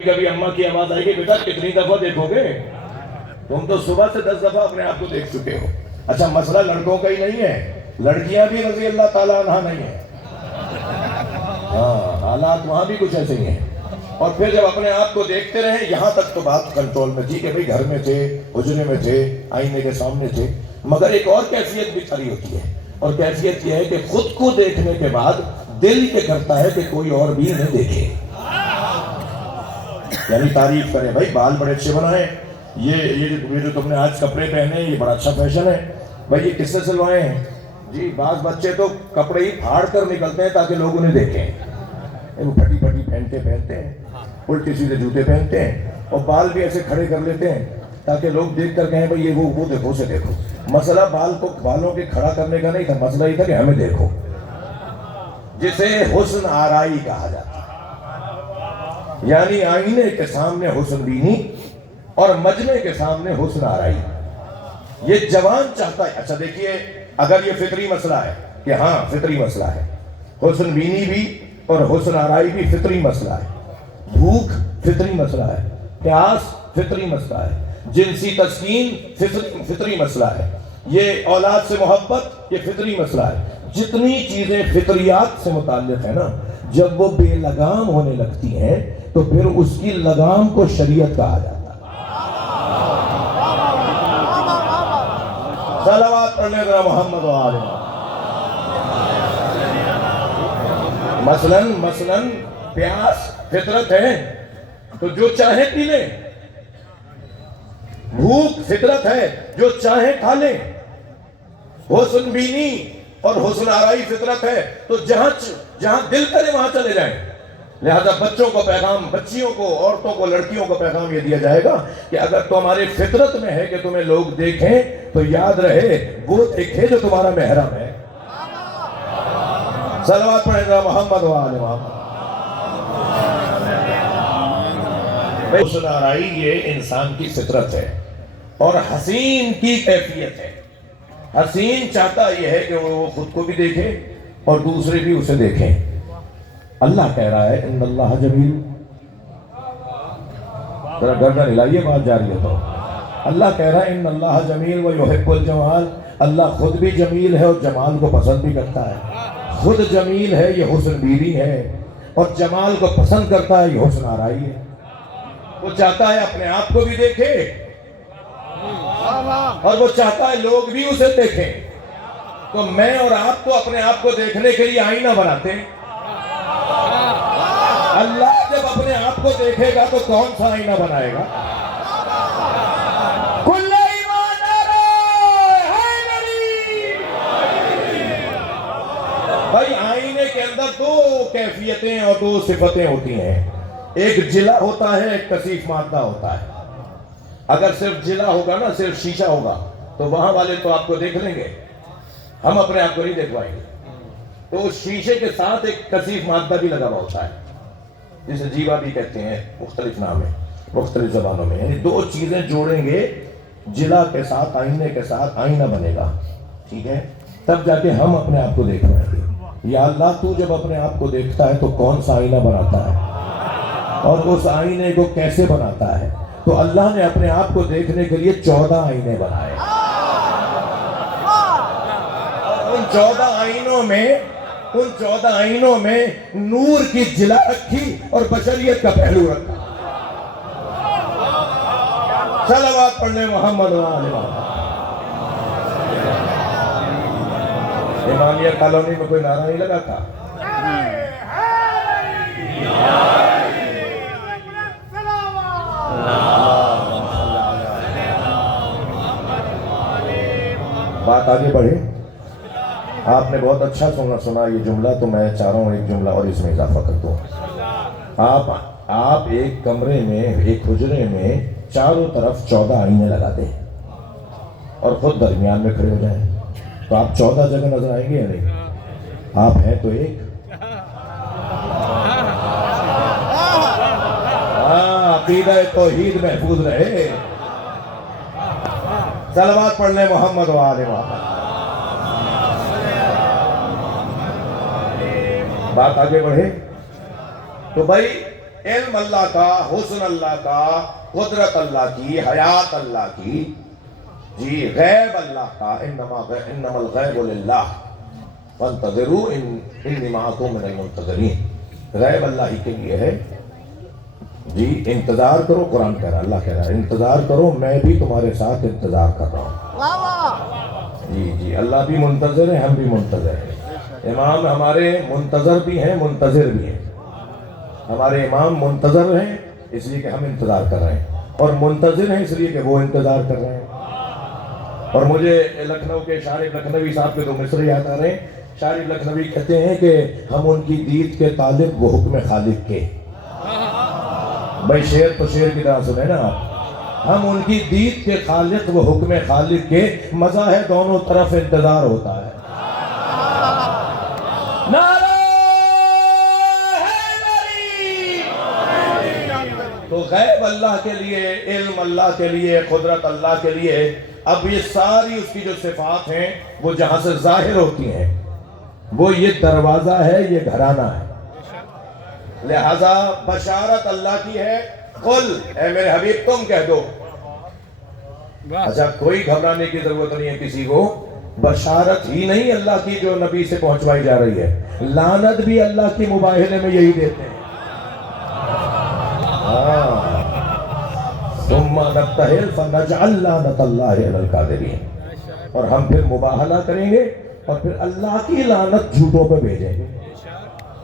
کبھی اماں کی آواز آئے گی بیٹا کتنی دفعہ دیکھو گے؟ تم تو صبح سے 10 دفعہ اپنے آپ کو دیکھ چکے ہو۔ اچھا مسئلہ لڑکوں کا ہی نہیں ہے، لڑکیاں بھی رضی اللہ تعالیٰ عنہ نہیں ہیں۔ ہاں حالات وہاں بھی کچھ ایسے ہی ہیں۔ اور پھر جب اپنے آپ کو دیکھتے رہے، یہاں تک تو بات کنٹرول میں تھی کہ بھئی گھر میں تھے، حجرے میں تھے، آئینے کے سامنے تھے، مگر ایک اور کیفیت بھی کھڑی ہوتی ہے، اور کیفیت یہ ہے کہ خود کو دیکھنے کے بعد دل یہ کرتا ہے کہ کوئی اور بھی انہیں دیکھے، یعنی تعریف کرے۔ بھائی بال بڑے اچھے بنائے، یہ جو تم نے آج کپڑے پہنے یہ بڑا اچھا فیشن ہے، بھائی یہ کس سے سلوائے ہیں؟ جی بعض بچے تو کپڑے ہی پھاڑ کر نکلتے ہیں تاکہ لوگ انہیں دیکھیں، وہ پھٹی پھٹی پینٹیں پہنتے ہیں، الٹی سیدھے جوتے پہنتے ہیں، اور بال بھی ایسے کھڑے کر لیتے ہیں تاکہ لوگ دیکھ کر کہیں بھئی یہ وہ دیکھو اسے دیکھو۔ مسئلہ بالوں کے کھڑا کرنے کا نہیں تھا، مسئلہ یہ تھا کہ ہمیں دیکھو، جسے حسن آرائی کہا جاتا ہے، یعنی آئینے کے سامنے حسن بینی اور مجمع کے سامنے حسن آرائی۔ یہ جوان چاہتا ہے، اچھا دیکھیے اگر یہ فطری مسئلہ ہے کہ ہاں فطری مسئلہ ہے، حسن بینی بھی اور حسن آرائی بھی فطری مسئلہ ہے، بھوک فطری مسئلہ ہے، پیاس فطری مسئلہ ہے، جنسی تسکین فطری مسئلہ ہے، یہ اولاد سے محبت یہ فطری مسئلہ ہے۔ جتنی چیزیں فطریات سے متعلق ہیں نا، جب وہ بے لگام ہونے لگتی ہیں تو پھر اس کی لگام کو شریعت کہا جاتا ہے۔ صلوات پڑھنے ذرا محمد و آل محمد۔ مثلاً پیاس فطرت ہے تو جو چاہے پی لیں، بھوک فطرت ہے جو چاہے کھا لیں، حسن بینی اور حسن آرائی فطرت ہے تو جہاں دل کرے وہاں چلے جائیں۔ لہذا بچوں کو پیغام، بچیوں کو، عورتوں کو، لڑکیوں کو پیغام یہ دیا جائے گا کہ اگر تمہاری فطرت میں ہے کہ تمہیں لوگ دیکھیں تو یاد رہے وہ دیکھے جو تمہارا محرم ہے۔ صلوات پڑھیں گا محمد و آل محمد۔ حسن آرائی یہ انسان کی فطرت ہے اور حسین کی کیفیت ہے۔ حسین چاہتا یہ ہے کہ وہ خود کو بھی دیکھے اور دوسرے بھی اسے دیکھیں۔ اللہ کہہ رہا ہے ان اللہ جمیل، ذرا گردن ہلائیے بات جاری ہے تو۔ اللہ کہہ رہا ہے ان اللہ جمیل و یحب الجمال، اللہ خود بھی جمیل ہے اور جمال کو پسند بھی کرتا ہے۔ خود جمیل ہے یہ حسن بینی ہے، اور جمال کو پسند کرتا ہے یہ حسن آرائی ہے۔ وہ چاہتا ہے اپنے آپ کو بھی دیکھے اور وہ چاہتا ہے لوگ بھی اسے دیکھیں۔ تو میں اور آپ تو اپنے آپ کو دیکھنے کے لیے آئینہ بناتے ہیں، اللہ جب اپنے آپ کو دیکھے گا تو کون سا آئینہ بنائے گا؟ کل ایمان بھائی آئینے کے اندر دو کیفیتیں اور دو صفتیں ہوتی ہیں، ایک جلا ہوتا ہے، ایک کثیف مادہ ہوتا ہے۔ اگر صرف جلا ہوگا نا، صرف شیشہ ہوگا تو وہاں والے تو آپ کو دیکھ لیں گے، ہم اپنے آپ کو نہیں دیکھوائیں گے۔ تو اس شیشے کے ساتھ ایک کثیف مادہ بھی لگا ہوا ہوتا ہے جسے جیوا بھی کہتے ہیں، مختلف نام ہے مختلف زبانوں میں، یعنی دو چیزیں جوڑیں گے جلا کے ساتھ، آئینے کے ساتھ آئینہ بنے گا، ٹھیک ہے؟ تب جا کے ہم اپنے آپ کو دیکھوائیں گے۔ یا اللہ تو جب اپنے آپ کو دیکھتا ہے تو کون سا آئینہ بناتا ہے اور اس آئینے کو کیسے بناتا ہے؟ تو اللہ نے اپنے آپ کو دیکھنے کے لیے 14 آئینے بنائے، اور ان 14 آئینوں میں نور کی جلا رکھی اور بشریت کا پہلو رکھا۔ صلوات پڑھنے محمد و آل محمد۔ امامیہ کالونی میں کوئی نعرہ نہیں لگا تھا؟ بات آگے بڑھے، آپ نے بہت اچھا سنا یہ جملہ، تو میں چاہ رہا ہوں ایک جملہ اور اس میں اضافہ کر دوں۔ آپ ایک کمرے میں، ایک حجرے میں چاروں طرف 14 آئینے لگا دیں اور خود درمیان میں کھڑے ہو جائیں تو آپ 14 جگہ نظر آئیں گے یا نہیں؟ آپ ہیں تو ایک۔ عقیدہ توحید محفوظ رہے۔ صلوات پڑھنے محمد و آل محمد۔ بات آگے بڑھے تو بھائی علم اللہ کا، حسن اللہ کا، قدرت اللہ کی، حیات اللہ کی، جی غیب اللہ کا، انما الغیب للہ فانتظروا انی معکم من المنتظرین، غیب اللہ ہی کے لیے ہے، جی انتظار کرو، قرآن کہہ رہا، اللہ کہہ رہا ہے انتظار کرو، میں بھی تمہارے ساتھ انتظار کر رہا ہوں۔ جی جی اللہ بھی منتظر ہے، ہم بھی منتظر ہیں، امام ہمارے منتظر بھی ہیں، منتظر بھی ہیں، ہمارے امام منتظر ہیں اس لیے کہ ہم انتظار کر رہے ہیں، اور منتظر ہیں اس لیے کہ وہ انتظار کر رہے ہیں۔ اور مجھے لکھنؤ کے شارف لکھنوی صاحب کے دو مصرے یاد آ رہے ہیں۔ شارف لکھنوی کہتے ہیں کہ ہم ان کی دید کے طالب، وہ حکم خالق کے۔ بھائی شعر تو شعر کی طرح سنیں نا آپ، ہم ان کی دید کے خالق، وہ حکم خالق کے، مزہ ہے دونوں طرف انتظار ہوتا ہے۔ تو غیب اللہ کے لیے، علم اللہ کے لیے، قدرت اللہ کے لیے، اب یہ ساری اس کی جو صفات ہیں وہ جہاں سے ظاہر ہوتی ہیں، وہ یہ دروازہ ہے، یہ گھرانہ ہے، لہذا بشارت اللہ کی ہے، قل اے میرے حبیب تم کہہ دو۔ اچھا کوئی گھبرانے کی ضرورت نہیں ہے کسی کو، بشارت ہی نہیں اللہ کی جو نبی سے پہنچوائی جا رہی ہے، لعنت بھی اللہ کی مباہلے میں یہی دیتے ہیں۔ ثم نبتہل فنجعل لعنت اللہ علی الکاذبین، اور ہم پھر مباہلہ کریں گے اور پھر اللہ کی لعنت جھوٹوں پہ بھیجیں گے۔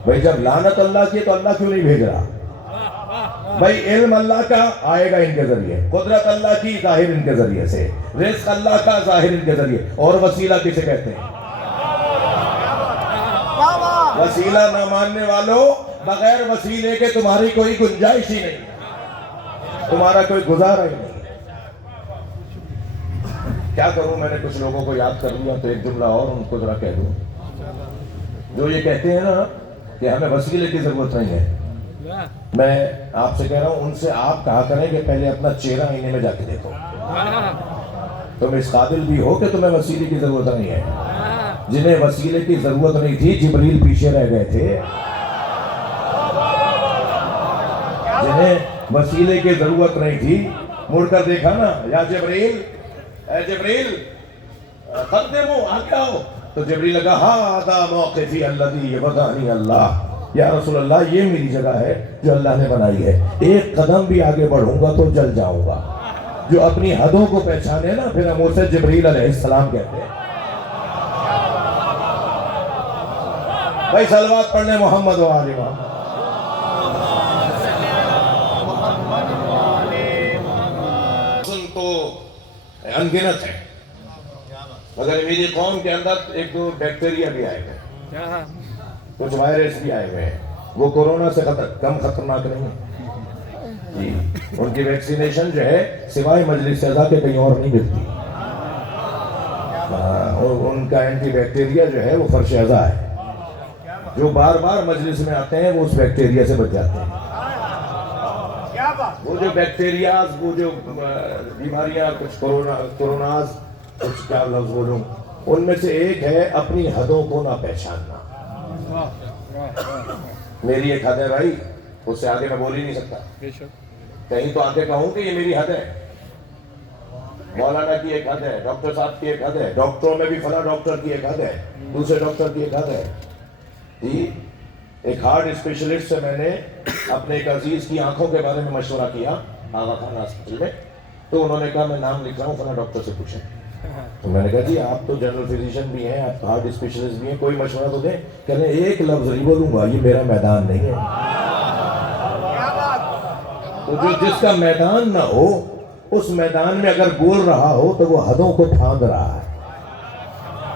بھئی جب لعنت اللہ کی ہے تو اللہ کیوں نہیں بھیج رہا؟ بھئی علم اللہ کا آئے گا ان کے ذریعے، قدرت اللہ کی ظاہر ان کے ذریعے سے، رزق اللہ کا ظاہر ان کے ذریعے، اور وسیلہ کسے کہتے ہیں؟ وسیلہ نہ ماننے والوں، بغیر وسیلے کے تمہاری کوئی گنجائش ہی نہیں، تمہارا کوئی گزارا ہی نہیں۔ کیا کروں، میں نے کچھ لوگوں کو یاد کر لیا تو ایک جملہ اور ان کو ذرا کہہ دوں، جو یہ کہتے ہیں نا کہ ہمیں وسیلے کی ضرورت نہیں ہے، میں آپ سے کہہ رہا ہوں ان سے آپ کہا کریں کہ پہلے اپنا چہرہ آئینے میں جا کے دیکھو، تم اس قابل بھی ہو کہ تمہیں وسیلے کی ضرورت نہیں ہے۔ جنہیں وسیلے کی ضرورت نہیں تھی جبریل پیچھے رہ گئے تھے، جنہیں وسیلے کی ضرورت نہیں تھی مڑ کر دیکھا نا، یا جبریل، اے جبریل قدمو آگے آؤ، تو جبریل لگا ہذا موقفی الذی وضعنی اللہ، یا رسول اللہ یہ میری جگہ ہے جو اللہ نے بنائی ہے، ایک قدم بھی آگے بڑھوں گا تو جل جاؤں گا۔ جو اپنی حدوں کو پہچانے نا پھر ہم اسے جبریل علیہ السلام کہتے ہیں۔ بھائی صلوات پڑھنے محمد و آل محمد۔ تو انگنت ہے، مگر میری قوم کے اندر ایک دو بیکٹیریا بھی آئے گئے، کچھ وائرس بھی آئے ہوئے ہیں، وہ کورونا سے کم خطرناک نہیں ہے جی، ان کی ویکسینیشن جو ہے سوائے مجلس اعضا کے کہیں اور نہیں ملتی، اور ان کا اینٹی بیکٹیریا جو ہے وہ فرش اعضا ہے، جو بار بار مجلس میں آتے ہیں وہ اس بیکٹیریا سے بچ جاتے ہیں۔ وہ جو بیکٹیریاز، وہ جو بیماریاں، کچھ کوروناز، کچھ کیا لفظ بولوں، ان میں سے ایک ہے اپنی حدوں کو نہ پہچاننا۔ میری ایک حد ہے بھائی، اس سے آگے میں بول ہی نہیں سکتا، کہیں تو آگے کہوں کہ یہ میری حد ہے، مولانا کی ایک حد ہے، ڈاکٹر صاحب کی ایک حد ہے، ڈاکٹروں میں بھی فلاں ڈاکٹر کی ایک حد ہے، دوسرے ڈاکٹر کی ایک حد ہے جی۔ ایک ہارٹ اسپیشلسٹ سے میں نے اپنے ایک عزیز کی آنکھوں کے بارے میں مشورہ کیا آغا خان ہاسپٹل میں، تو انہوں نے کہا میں نام لکھ رہا ہوں فلاں ڈاکٹر سے پوچھیں، تو میں نے کہا جی آپ تو جنرل فزیشین بھی ہیں، آپ ہارٹ اسپیشلسٹ بھی ہیں، کوئی مشورہ تو دیں، کہہ رہے ایک لفظ نہیں بولوں گا، یہ میرا میدان نہیں ہے۔ تو جو جس کا میدان نہ ہو اس میدان میں اگر بول رہا ہو تو وہ حدوں کو پھاند رہا ہے،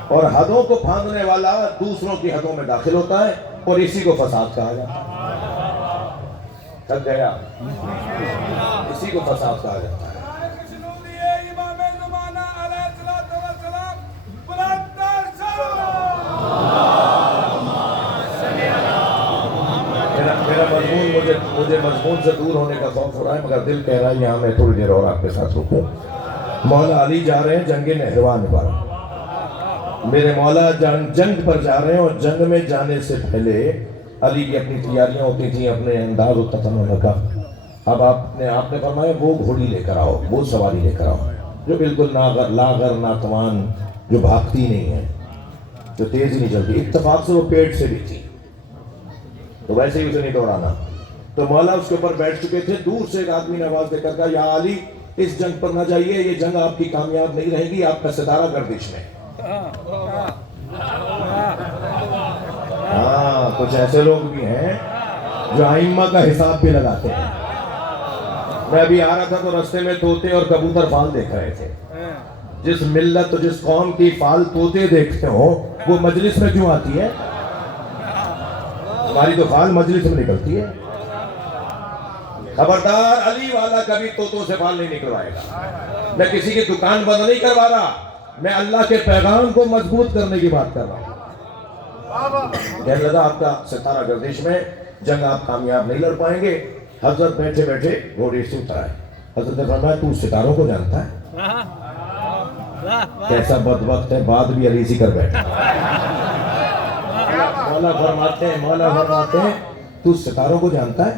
اور حدوں کو پھاندنے والا دوسروں کی حدوں میں داخل ہوتا ہے، اور اسی کو فساد کہا جاتا ہے۔ تھک گیا، اسی کو فساد کہا جاتا ہے۔ میرا مضمون، مجھے مضمون سے دور ہونے کا خوف ہو رہا ہے، مگر دل کہہ رہا ہے یہاں میں تھوڑی دیر اور آپ کے ساتھ رکوں۔ مولا علی جا رہے ہیں جنگ نہروان پر، میرے مولا جنگ پر جا رہے ہیں، اور جنگ میں جانے سے پہلے علی کی اپنی تیاریاں ہوتی تھیں، اپنے انداز ہوتا تھا مولا کا. اب آپ نے فرمایا وہ گھوڑی لے کر آؤ، وہ سواری لے کر آؤ جو بالکل لاغر ناتوان، جو بھاگتی نہیں ہے، جو تیز ہی نہیں چلتی. اتفاق سے وہ پیٹ سے بھی تھی تو ویسے ہی اسے نہیں دوڑانا. تو مولا اس کے اوپر بیٹھ چکے تھے. دور سے ایک آدمی نے آواز دے کر کہا یا علی اس جنگ پر نہ جائیے، یہ جنگ آپ کی کامیاب نہیں رہے گی، آپ کا ستارہ گردش میں. ہاں کچھ ایسے لوگ بھی ہیں جو ائمہ کا حساب بھی لگاتے ہیں. میں ابھی آ رہا تھا تو رستے میں طوطے اور کبوتر فال دیکھ رہے تھے. جس ملت اور جس قوم کی فال طوطے دیکھتے ہو وہ مجلس میں کیوں آتی ہے؟ ہماری تو فال مجلس میں نکلتی ہے. خبردار علی والا کبھی طوطوں سے فال نہیں نکلوائے گا. میں کسی کی دکان بند نہیں کروا رہا، میں اللہ کے پیغام کو مضبوط کرنے کی بات کر رہا ہوں. کہنے لگا آپ کا ستارہ گردش میں، جنگ آپ کامیاب نہیں لڑ پائیں گے. حضرت بیٹھے بیٹھے گھوڑے سے اتر آئے. حضرت نے فرمایا تو ستاروں کو جانتا ہے؟ کیسا بدبخت ہے، بات بھی علی سی کر بیٹھا. مولا فرماتے ہیں تو ستاروں کو جانتا ہے؟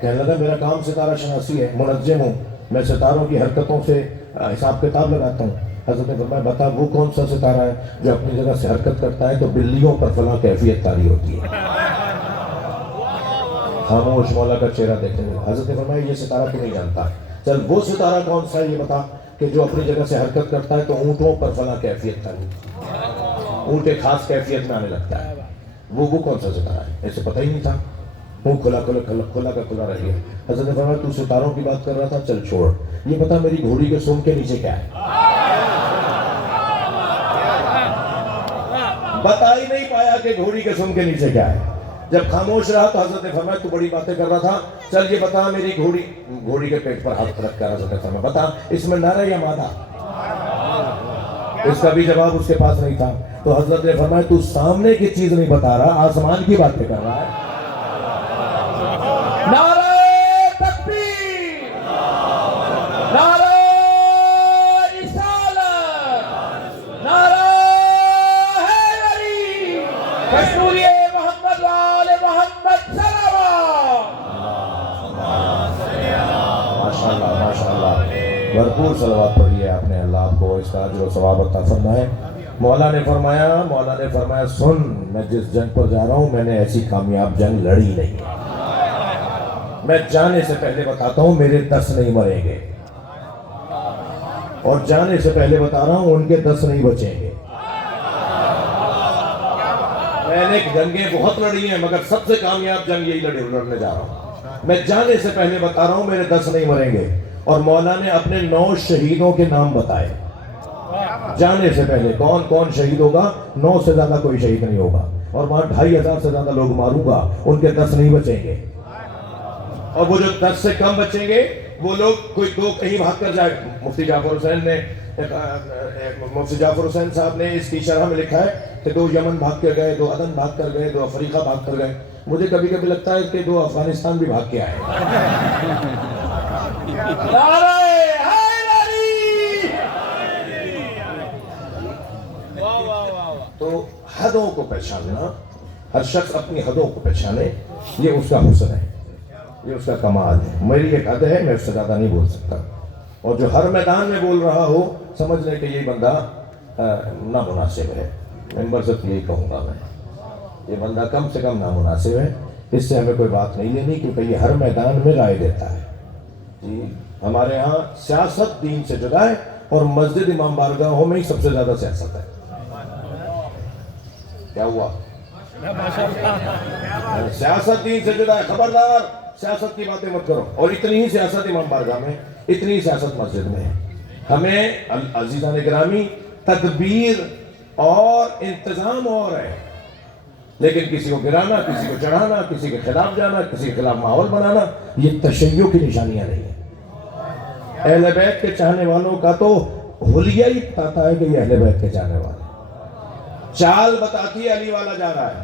کہنے لگا میرا کام ستارہ شناسی ہے، منجم ہوں، میں ستاروں کی حرکتوں سے حساب کتاب لگاتا ہوں. حضرت نے فرمایا بتا وہ کون سا ستارہ ہے جو اپنی جگہ سے حرکت کرتا ہے تو بلیوں پر فلاں کیفیت طاری ہوتی ہے. خاموش مولا کا چہرہ دیکھتے ہوئے حضرت نے فرمایا یہ ستارہ تو نہیں جانتا، چل وہ ستارہ کون سا ہے یہ بتا کہ جو اپنی جگہ سے حرکت کرتا ہے تو اونٹوں پر فلاں کیفیت طاری ہوتی ہے، اونٹ ایک خاص کیفیت میں آنے لگتا ہے. وہ کون سا ستارہ ہے؟ ایسے پتہ ہی نہیں تھا. منہ کھلا کا کھلا رہ گیا. حضرت نے فرمایا تو ستاروں کی بات کر رہا تھا، چل چھوڑ، یہ بتا میری گھوڑی کے سم کے نیچے کیا ہے؟ بتا ہی نہیں پایا کہ گھوڑی کے سم کے نیچے کیا ہے. جب خاموش رہا تو حضرت نے فرمایا تو بڑی باتیں کر رہا تھا، چل یہ بتا میری گھوڑی کے پیٹ پر ہاتھ رکھ کر حضرت نے فرمایا بتا اس میں نر ہے یا مادہ؟ اس کا بھی جواب اس کے پاس نہیں تھا. تو حضرت نے فرمایا تو سامنے کی چیز نہیں بتا رہا، آسمان کی باتیں کر رہا ہے. نعرہ تکبیر، نعرہ رسالت، نعرہ حیدری، کشمیری محمد وآل محمد صلوات. ماشاءاللہ بھرپور صلوات پڑھی ہے آپ نے. اللہ آپ کو اس کا اجر و ثواب عطا فرمائے. مولا نے فرمایا سن میں جس جنگ پر جا رہا ہوں میں نے ایسی کامیاب جنگ لڑی نہیں. میں جانے سے پہلے بتاتا ہوں میرے 10 نہیں مریں گے، اور جانے سے پہلے بتا رہا ہوں ان کے 10 نہیں بچیں گے. میں نے جنگیں بہت لڑی ہیں مگر سب سے کامیاب جنگ یہی لڑنے جا رہا ہوں. میں جانے سے پہلے بتا رہا ہوں میرے 10 نہیں مریں گے. اور مولا نے اپنے 9 شہیدوں کے نام بتائے جانے سے پہلے. کون کون شہید ہوگا؟ 9 سے زیادہ کوئی شہید نہیں ہوگا. اور وہاں 2500 سے زیادہ لوگ ماروں گا، ان کے 10 نہیں بچیں گے. اور وہ جو 10 سے کم بچیں گے وہ لوگ کوئی 2 کہیں بھاگ کر جائے. مفتی جعفر حسین صاحب نے اس کی شرح میں لکھا ہے کہ 2 یمن بھاگ کر گئے، 2 عدن بھاگ کر گئے، 2 افریقہ بھاگ کر گئے. مجھے کبھی کبھی لگتا ہے کہ 2 افغانستان بھی بھاگ کے آئے. تو حدوں کو پہچاننا، ہر شخص اپنی حدوں کو پہچانے، یہ اس کا حسن ہے، یہ اس کا کمال ہے. میری ایک حد ہے، میں اس سے زیادہ نہیں بول سکتا. اور جو ہر میدان میں بول رہا ہو سمجھ لیں کہ یہ بندہ نامناسب ہے. ممبر سے یہی کہوں گا میں، یہ بندہ کم سے کم نامناسب ہے. اس سے ہمیں کوئی بات نہیں لینی کیونکہ یہ ہر میدان میں رائے دیتا ہے. جی ہمارے ہاں سیاست دین سے جدا ہے، اور مسجد امام بارگاہوں میں ہی سب سے زیادہ سیاست ہے. کیا ہوا؟ سیاست دین سے جدا ہے. خبردار سیاست کی باتیں مت کرو. اور اتنی ہی سیاست امام بارگاہ میں، اتنی ہی سیاست مسجد میں ہے. ہمیں عزیزان گرامی تدبیر اور انتظام اور ہے، لیکن کسی کو گرانا، کسی کو چڑھانا، کسی کے خلاف جانا، کسی کے خلاف ماحول بنانا، یہ تشیع کی نشانیاں نہیں ہیں. اہل بیت کے چاہنے والوں کا تو حلیہ ہی بتاتا ہے کہ یہ اہل بیت کے چاہنے والے. چال بتاتی ہے علی والا جا رہا ہے،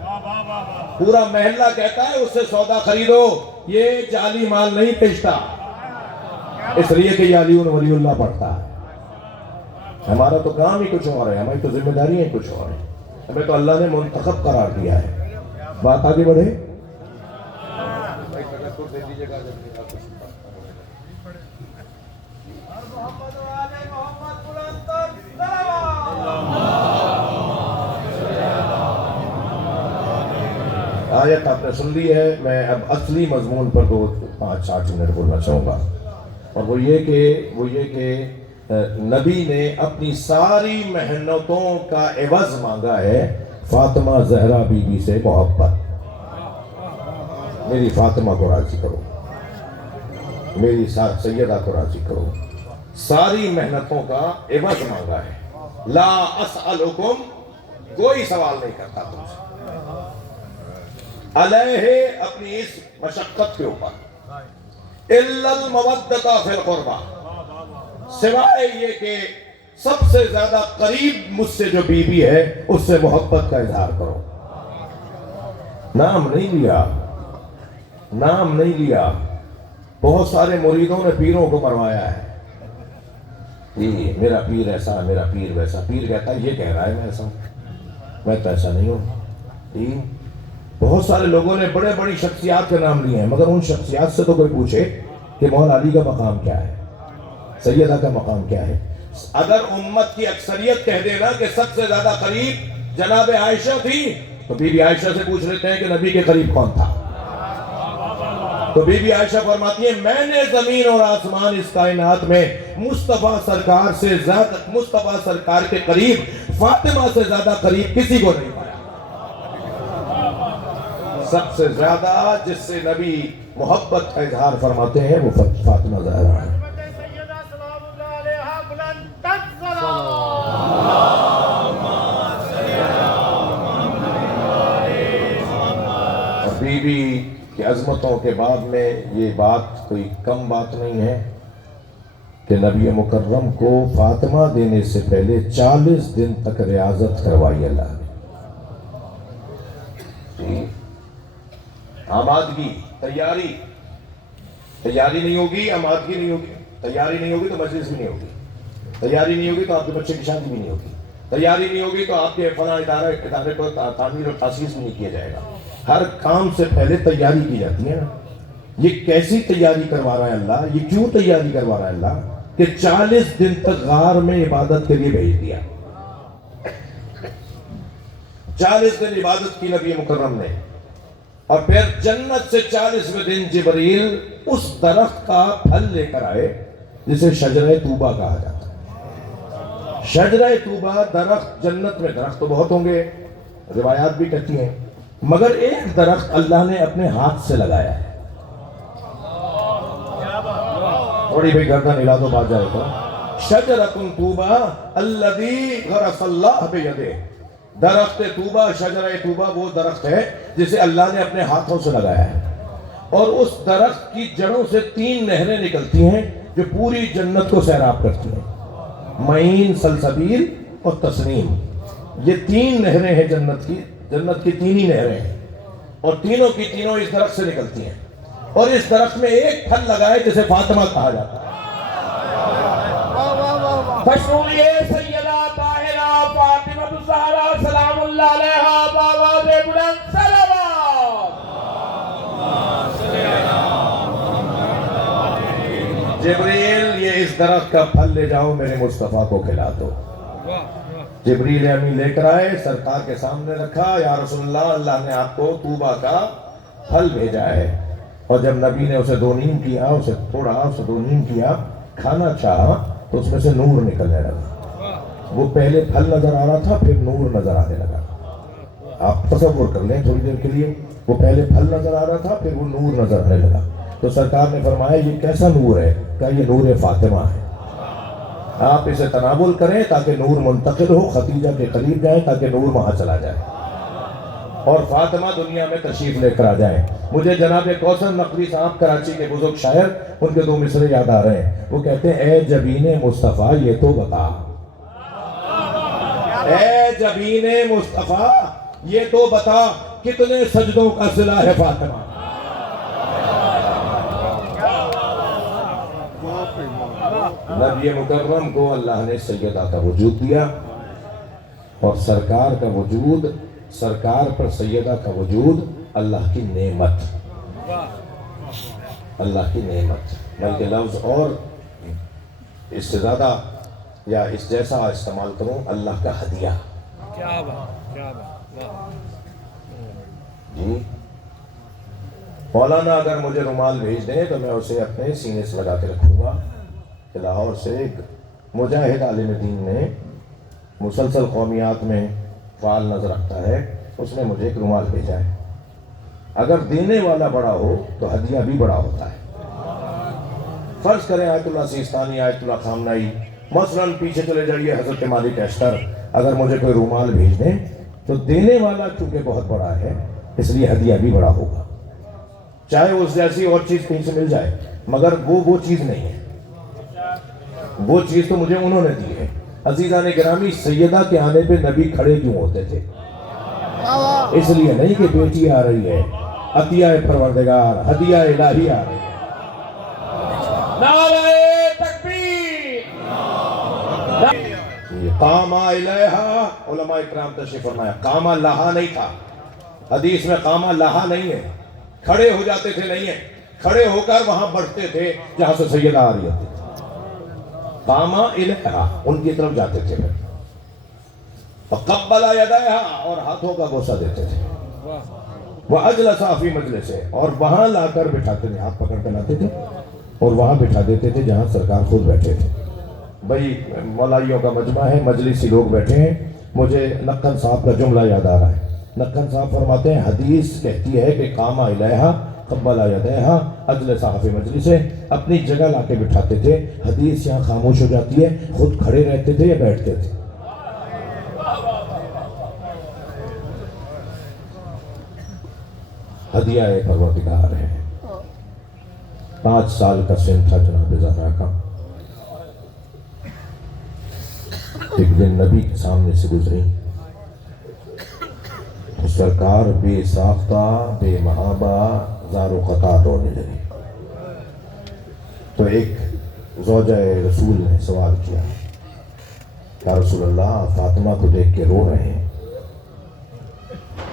پورا محلہ کہتا ہے اس سے سودا خریدو، یہ جعلی مال نہیں بیچتا، اس لیے کہ یہ علی ولی اللہ پڑھتا ہے. ہمارا تو کام ہی کچھ اور ہے، ہماری تو ذمہ داریاں کچھ اور ہیں. ہمیں تو اللہ نے منتخب قرار دیا ہے. بات آگے بڑھے. آیت آپ نے سن لی ہے. میں اب اصلی مضمون پر 5-8 منٹ بولنا چاہوں گا، اور وہ یہ کہ نبی نے اپنی ساری محنتوں کا عوض مانگا ہے فاطمہ زہرا بی بی سے محبت. میری فاطمہ کو راضی کرو، میری سیدہ کو راضی کرو. ساری محنتوں کا عوض مانگا ہے. لا اسألکم، کوئی سوال نہیں کرتا تم سے، علیہ، اپنی اس مشقت کے اوپر، الا المودۃ فی القربہ، سوائے یہ کہ سب سے زیادہ قریب مجھ سے جو بیوی ہے اس سے محبت کا اظہار کرو. نام نہیں لیا، نام نہیں لیا. بہت سارے مریدوں نے پیروں کو مروایا ہے، یہ میرا پیر ایسا، میرا پیر ویسا. پیر کہتا ہے یہ کہہ رہا ہے میں ایسا ہوں، میں تو ایسا نہیں ہوں. بہت سارے لوگوں نے بڑے بڑی شخصیات کے نام لیے ہیں، مگر ان شخصیات سے تو کوئی پوچھے کہ مولا علی کا مقام کیا ہے، سیدہ کا مقام کیا ہے. اگر امت کی اکثریت کہہ دے نا کہ سب سے زیادہ قریب جناب عائشہ تھی، تو بی بی عائشہ سے پوچھ لیتے ہیں کہ نبی کے قریب کون تھا. تو بی بی عائشہ فرماتی ہے میں نے زمین اور آسمان اس کائنات میں مصطفیٰ سرکار سے زیادہ، مصطفیٰ سرکار کے قریب فاطمہ سے زیادہ قریب کسی کو نہیں پایا. سب سے زیادہ جس سے نبی محبت کا اظہار فرماتے ہیں وہ فاطمہ زہرا ہے. بی بی کی عظمتوں کے بعد میں یہ بات کوئی کم بات نہیں ہے کہ نبی مکرم کو فاطمہ دینے سے پہلے 40 دن تک ریاضت کروائی اللہ نے. آمادگی، تیاری نہیں ہوگی، آمادگی نہیں ہوگی، تیاری نہیں ہوگی تو مجلس بھی نہیں ہوگی، تیاری نہیں ہوگی تو آپ کے بچے کی شادی بھی نہیں ہوگی، تیاری نہیں ہوگی تو آپ کے فلاں ادارے کو تعمیر اور تاسیس نہیں کیا جائے گا. ہر کام سے پہلے تیاری کی جاتی ہے نا. یہ کیسی تیاری کروا رہا ہے اللہ، یہ کیوں تیاری کروا رہا ہے اللہ کہ 40 دن تک غار میں عبادت کے لیے بھیج دیا. 40 دن عبادت کی نبی مکرم نے، اور پھر جنت سے 40ویں دن جبریل اس درخت کا پھل لے کر آئے جسے شجرہ طوبہ کہا جاتا ہے. شجرہ طوبہ درخت، جنت میں درخت تو بہت ہوں گے، روایات بھی کہتی ہیں، مگر ایک درخت اللہ نے اپنے ہاتھ سے لگایا ہے. تھوڑی بھئی گردن ہلا دو بات جائے تو. شجرۃ طوبہ الذی غرس اللہ بیدہ، درخت طوبہ، شجرہ طوبہ وہ درخت ہے جسے اللہ نے اپنے ہاتھوں سے لگایا ہے. اور اس درخت کی جڑوں سے 3 نہریں نکلتی ہیں جو پوری جنت کو سیراب کرتی ہیں. معین، سلسبیل اور تسنیم، یہ 3 نہریں ہیں جنت کی 3 ہی نہریں ہیں، اور تینوں کی تینوں اس درخت سے نکلتی ہیں. اور اس درخت میں ایک پھل لگا ہے جسے فاطمہ کہا جاتا ہے. فشولیے سیدہ طاہرہ فاطمہ الزہرا سلام اللہ علیہا بآواز بلند صلوات. جبریل یہ اس درخت کا پھل لے جاؤ میرے مصطفیٰ کو کھلا دو. جبریل امین لے کر آئے، سرکار کے سامنے رکھا. یا رسول اللہ، اللہ نے آپ کو طوبہ کا پھل بھیجا ہے. اور جب نبی نے اسے 2 نیم کیا، اسے توڑا، اسے 2 نیم کیا، کھانا چاہا تو اس میں سے نور نکلنے لگا. وہ پہلے پھل نظر آ رہا تھا، پھر نور نظر آنے لگا. آپ تصور کر لیں تھوڑی دیر کے لیے، وہ پہلے پھل نظر آ رہا تھا، پھر وہ نور نظر آنے لگا. تو سرکار نے فرمایا یہ کیسا نور ہے؟ کہا یہ نور فاطمہ ہے. آپ اسے تناول کریں تاکہ نور منتقل ہو، ختیجہ کے قریب جائیں تاکہ نور وہاں چلا جائے اور فاطمہ دنیا میں تشریف لے کر آ جائیں. مجھے جناب کوثر نقوی صاحب کراچی کے بزرگ شاعر، ان کے 2 مصرے یاد آ رہے ہیں. وہ کہتے ہیں اے جبین مصطفیٰ یہ تو بتا، اے جبین مصطفیٰ یہ تو بتا کتنے سجدوں کا صلہ ہے فاطمہ. نبی مکرم کو اللہ نے سیدہ کا وجود دیا، اور سرکار کا وجود، سرکار پر سیدہ کا وجود اللہ کی نعمت. اللہ کی نعمت، بلکہ لفظ اور اس سے زیادہ یا اس جیسا استعمال کروں، اللہ کا ہدیہ۔ کیا بات، کیا بات، جی مولانا اگر مجھے رومال بھیج دیں تو میں اسے اپنے سینے سے لگا کے رکھوں گا کہ لاہور سے ایک مجاہد عالم دین نے مسلسل قومیات میں فعال نظر رکھتا ہے، اس نے مجھے ایک رومال بھیجا ہے۔ اگر دینے والا بڑا ہو تو ہدیہ بھی بڑا ہوتا ہے۔ فرض کریں آیت اللہ سیستانی، آیت اللہ خامنائی، مثلاً پیچھے چلے جائیے حضرت مالک ایشتر، اگر مجھے کوئی رومال بھیج دیں تو دینے والا چونکہ بہت بڑا ہے اس لیے ہدیہ بھی بڑا ہوگا، چاہے اس جیسی اور چیز کہیں سے مل جائے، مگر وہ چیز نہیں ہے، وہ چیز تو مجھے انہوں نے دی ہے۔ عزیزان گرامی، سیدہ کے آنے پہ نبی کھڑے کیوں ہوتے تھے؟ اس لیے نہیں کہ بیٹی آ رہی ہے، عطیہ پروردگار، ہدیہ الہی آ رہی ہے۔ نعرہ تکبیر! قام الیہا، علماء اکرام تشریف فرمایا، قام لہا نہیں تھا، حدیث میں قام لہا نہیں ہے، کھڑے ہو جاتے تھے نہیں ہے، کھڑے ہو کر وہاں بڑھتے تھے جہاں سے سیدہ آ رہی ہوتی تھی۔ قام الیہا، ان کی طرف جاتے تھے، فقبل یدیہا، اور ہاتھوں کا بوسہ دیتے تھے، وَأَجْلَسَ فِي مجلسے، اور وہاں لا کر بٹھاتے تھے، ہاتھ پکڑ کر لاتے تھے اور وہاں بٹھا دیتے تھے جہاں سرکار خود بیٹھے تھے۔ بھئی مولائیوں کا مجمع ہے، مجلسی لوگ بیٹھے ہیں، مجھے نقن صاحب کا جملہ یاد آ رہا ہے۔ نقن صاحب فرماتے ہیں حدیث کہتی ہے کہ قام الیہا قبل یدیہا اجلس فی مجلسے، اپنی جگہ لا کے بٹھاتے تھے۔ حدیث یہاں خاموش ہو جاتی ہے، خود کھڑے رہتے تھے یا بیٹھتے تھے؟ ہدیہ پروردگار ہے۔ 5 سال کا سن تھا جناب زہرا کا، ایک دن نبی کے سامنے سے گزری تو سرکار بے ساختہ بے محابہ زار و قطع رونے لگی۔ تو ایک زوجہ رسول نے سوال کیا، یا رسول اللہ فاطمہ کو دیکھ کے رو رہے ہیں۔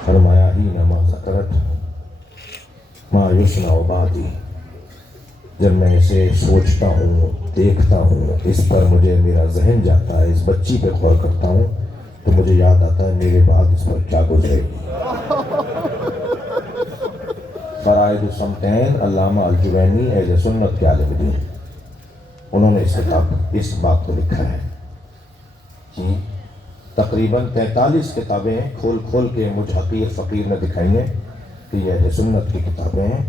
فرمایا ہی نما ذکرت ما یسنع بعدی، جب میں اسے سوچتا ہوں، دیکھتا ہوں، اس پر مجھے میرا ذہن جاتا ہے، اس بچی پہ غور کرتا ہوں تو مجھے یاد آتا ہے میرے بعد اس پر کیا گزرے گی۔ فرائض الصمتین علامہ الجوینی اہل سنت کے عالم دین، انہوں نے اس بات کو لکھا ہے کہ تقریباً 43 کتابیں کھول کھول کے مجھ حقیر فقیر نے دکھائی ہیں کہ یہ اہل سنت کی کتابیں ہیں،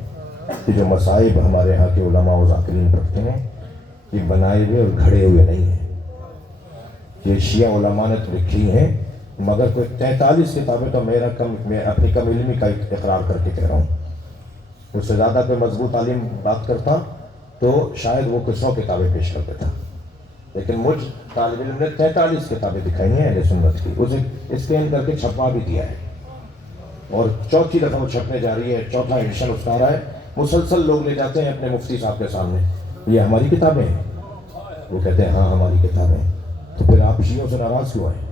کہ جو مصائب ہمارے ہاں کے علماء و ذاکرین پڑھتے ہیں یہ بنائے ہوئے اور گھڑے ہوئے نہیں ہیں، یہ شیعہ علماء نے تو لکھی ہیں، مگر کوئی 43 کتابیں تو میں اپنی کم علمی کا اقرار کر کے کہہ رہا ہوں، اس سے زیادہ کوئی مضبوط عالم بات کرتا تو شاید وہ کچھ 100 کتابیں پیش کر دیتا، لیکن مجھ طالب علم نے 43 کتابیں دکھائی ہیں اہل سنت کی، اسے اسکین کر کے چھپوا بھی دیا ہے، اور 4تھی دفعہ وہ چھپنے جا رہی ہے، 4تھا ایڈیشن اس کا آ رہا ہے۔ مسلسل لوگ لے جاتے ہیں اپنے مفتی صاحب کے سامنے، یہ ہماری کتابیں ہیں، وہ کہتے ہیں ہاں ہماری کتابیں، تو پھر آپ شیعوں سے ناراض کیوں ہیں؟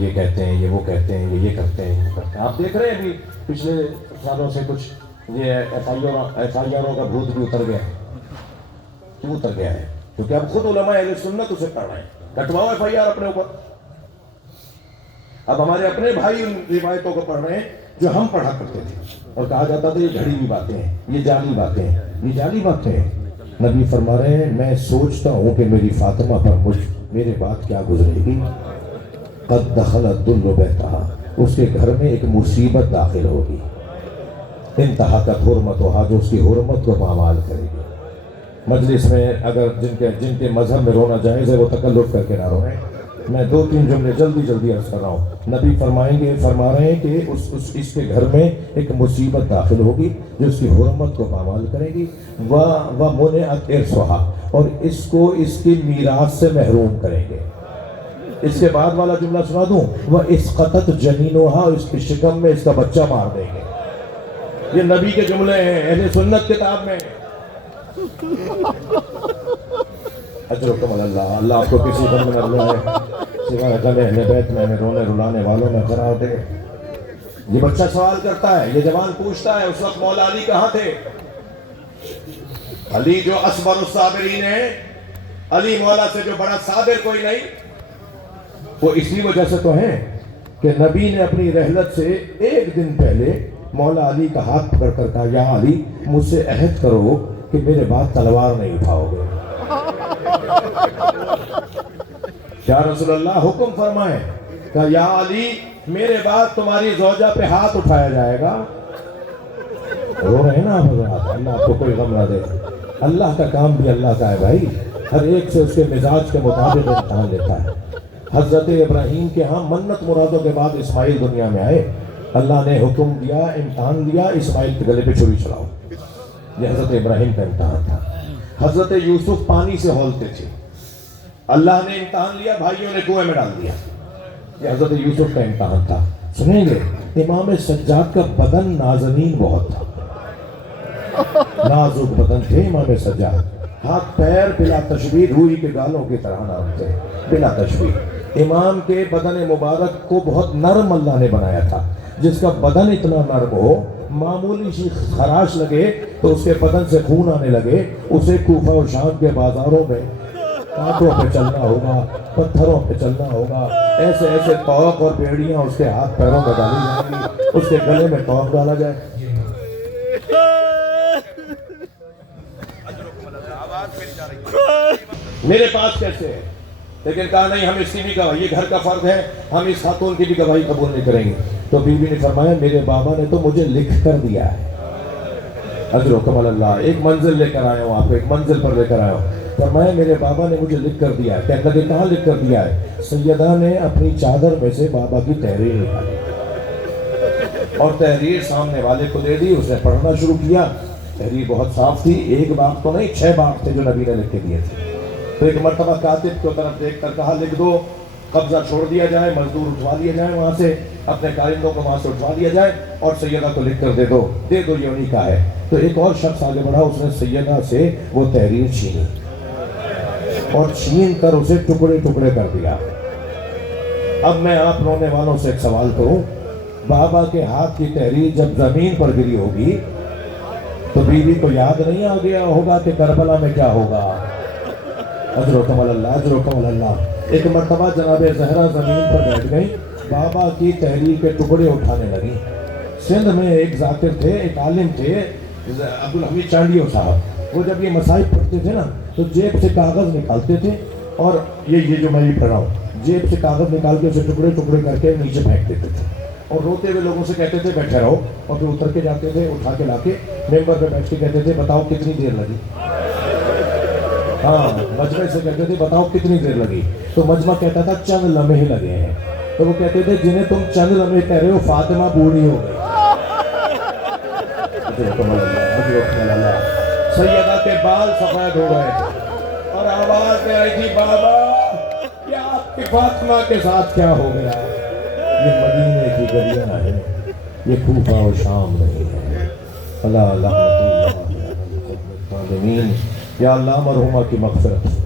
یہ کہتے ہیں، یہ وہ کہتے ہیں، یہ کرتے ہیں، وہ کرتے ہیں۔ آپ دیکھ رہے ہیں ابھی پچھلے سالوں سے کچھ یہ ایف آئی آروں کا بھوت بھی اتر گیا ہے، کیوں اتر گیا ہے؟ کیونکہ اب خود علماء اہل سنت اسے پڑھ رہے ہیں، کٹواؤ ایف آئی آر اپنے اوپر۔ اب ہمارے اپنے بھائی ان روایتوں کو پڑھ رہے ہیں جو ہم پڑھا کرتے تھے، اور کہا جاتا تھا یہ گھڑی ہوئی باتیں ہیں، یہ جعلی باتیں ہیں، یہ جعلی باتیں ہیں۔ نبی فرما رہے ہیں میں سوچتا ہوں کہ میری فاطمہ پر میرے بعد کیا گزرے گی۔ قد دخل الدل بیتہا، اس کے گھر میں ایک مصیبت داخل ہوگی، انتہاکت حرمتہا، جو اس کی حرمت کو پامال کرے گی۔ مجلس میں اگر جن کے مذہب میں رونا جائز ہے وہ تکلف کر کے نہ روئیں، میں 2-3 جملے جلدی عرض کر رہا ہوں۔ نبی فرما رہے ہیں کہ اس کے گھر میں ایک مصیبت داخل ہوگی جو اس کی حرمت کو پامال کرے گی، وَمُنِعَتْ إِرْثُهَا، اور اس کو اس کی میراث سے محروم کریں گے۔ اس کے بعد والا جملہ سنا دوں، وَإِسْقَطَتْ جَنِينُهَا، اس کی شکم میں اس کا بچہ مار دیں گے۔ یہ نبی کے جملے ہیں، اہل سنت کتاب میں۔ اجرکم اللہ، اللہ آپ کو کسی بند میں نہ لائے، سوائے غم اہل بیت میں رونے رلانے والوں میں قرار دے۔ یہ بچہ سوال کرتا ہے، یہ جوان پوچھتا ہے اس وقت مولا علی کہاں تھے؟ علی جو اصبر الصابرین ہے، علی مولا سے جو بڑا صابر کوئی نہیں، وہ اسی وجہ سے تو ہیں کہ نبی نے اپنی رحلت سے ایک دن پہلے مولا علی کا ہاتھ پکڑ کر کہا یا علی مجھ سے عہد کرو کہ میرے بعد تلوار نہیں اٹھاؤ گے۔ یا رسول اللہ حکم فرمائیں، کہا یا علی میرے بعد تمہاری زوجہ پہ ہاتھ اٹھایا جائے گا۔ رو رہے ہیں نا آپ حضرات، اللہ آپ کو کوئی غم نہ دے، اللہ کا کام بھی اللہ کا ہے بھائی، ہر ایک سے اس کے مزاج کے مطابق امتحان لیتا ہے۔ حضرت ابراہیم کے ہاں منت مرادوں کے بعد اسماعیل دنیا میں آئے، اللہ نے حکم دیا، امتحان دیا، اسماعیل کے گلے پہ چھری چلاؤ، یہ حضرت ابراہیم کا امتحان تھا۔ حضرت یوسف پانی سے ہولتے تھے، اللہ نے امتحان لیا، بھائیوں نے کنویں میں ڈال دیا، یہ حضرت یوسف کا امتحان تھا۔ سنیں گے امام سجاد کا بدن نازنین بہت تھا، نازک بدن تھے امام سجاد، ہاتھ پیر بلا تشبیہ روئی کے گالوں کی طرح نرم تھے، بلا تشبیہ۔ امام کے بدن مبارک کو بہت نرم اللہ نے بنایا تھا، جس کا بدن اتنا نرم ہو، معمولی سی خراش لگے تو اس کے بدن سے خون آنے لگے، اسے کوفہ اور شام کے بازاروں میں کانٹوں پہ چلنا ہوگا، پتھروں پہ چلنا ہوگا، ایسے ایسے توق اور بیڑیاں اس کے ہاتھ پیروں میں ڈالی جائیں گی، اس کے گلے میں توق ڈالا جائے۔ میرے پاس کیسے ہے؟ لیکن کہا نہیں ہم اس کی بھی گواہی، یہ گھر کا فرد ہے، ہم اس خاتون کی بھی گواہی قبول نہیں کریں گے۔ تو بیوی نے فرمایا میرے بابا نے تو مجھے لکھ کر دیا ہے، اجرکم اللہ، ایک منزل لے کر آیا ہوں، آپ کو ایک منزل پر لے کر آیا ہوں۔ فرمایا میرے بابا نے مجھے لکھ کر دیا ہے۔ کہنے لگے کہاں لکھ کر دیا ہے؟ سیدہ نے اپنی چادر میں سے بابا کی تحریر نکالی اور تحریر سامنے والے کو دے دی، اس نے پڑھنا شروع کیا۔ تحریر بہت صاف تھی، ایک باب تو نہیں 6 باب تھے جو نبی نے لکھ کے دیے تھے۔ تو ایک مرتبہ کاتب کو طرف دیکھ کر کہا لکھ دو، قبضہ چھوڑ دیا جائے، مزدور اٹھوا لیے جائیں وہاں سے، اپنے کارندوں کو وہاں سے اٹھوا لیا جائے اور سیدہ کو لکھ کر دے دو یہ انہی کا ہے۔ تو ایک اور شخص آگے بڑھا، اس نے سیدہ سے وہ تحریر چھینی اور چھین کر اسے ٹکڑے ٹکڑے کر دیا۔ اب میں آپ رونے والوں سے ایک سوال کروں، بابا کے ہاتھ کی تحریر جب زمین پر گری ہوگی تو بیوی کو یاد نہیں آ گیا ہوگا کہ کربلا میں کیا ہوگا؟ اجرکم اللہ، اجرکم اللہ۔ ایک مرتبہ جناب زہرا زمین پر بیٹھ گئی، بابا کی تحریر کے ٹکڑے اٹھانے لگی۔ سندھ میں ایک ذاکر تھے، ایک عالم تھے، عبدالحمید چانڈیو صاحب، وہ جب یہ مصائب پڑھتے تھے نا تو جیب سے کاغذ نکالتے تھے اور یہ جو میں پڑھ رہا ہوں، جیب سے کاغذ نکال کے اسے ٹکڑے ٹکڑے کر کے نیچے پھینک دیتے تھے اور روتے ہوئے لوگوں سے کہتے تھے بیٹھے رہو، اور پھر اتر کے جاتے تھے، اٹھا کے لا کے ممبر پہ بیٹھ کے کہتے تھے بتاؤ کتنی دیر لگی؟ ہاں، مجمع سے کہتے تھے بتاؤ کتنی دیر لگی؟ تو مجمع کہتا تھا چند لمحے لگے ہیں۔ تو وہ کہتے تھے جنہیں تم چند لمحے کہہ رہے ہو فاطمہ بوڑھی ہو گئی۔ سیدہ کے بال سفید ہو گئے اور آواز دے رہی تھی بابا کیا آپ کی فاطمہ کے ساتھ کیا ہو گیا؟ یہ مدینے کی گلیاں ہیں، یہ کوفہ و شام نہیں ہے۔ اللہ اللہ یا اللہ مرحومہ کی مغفرت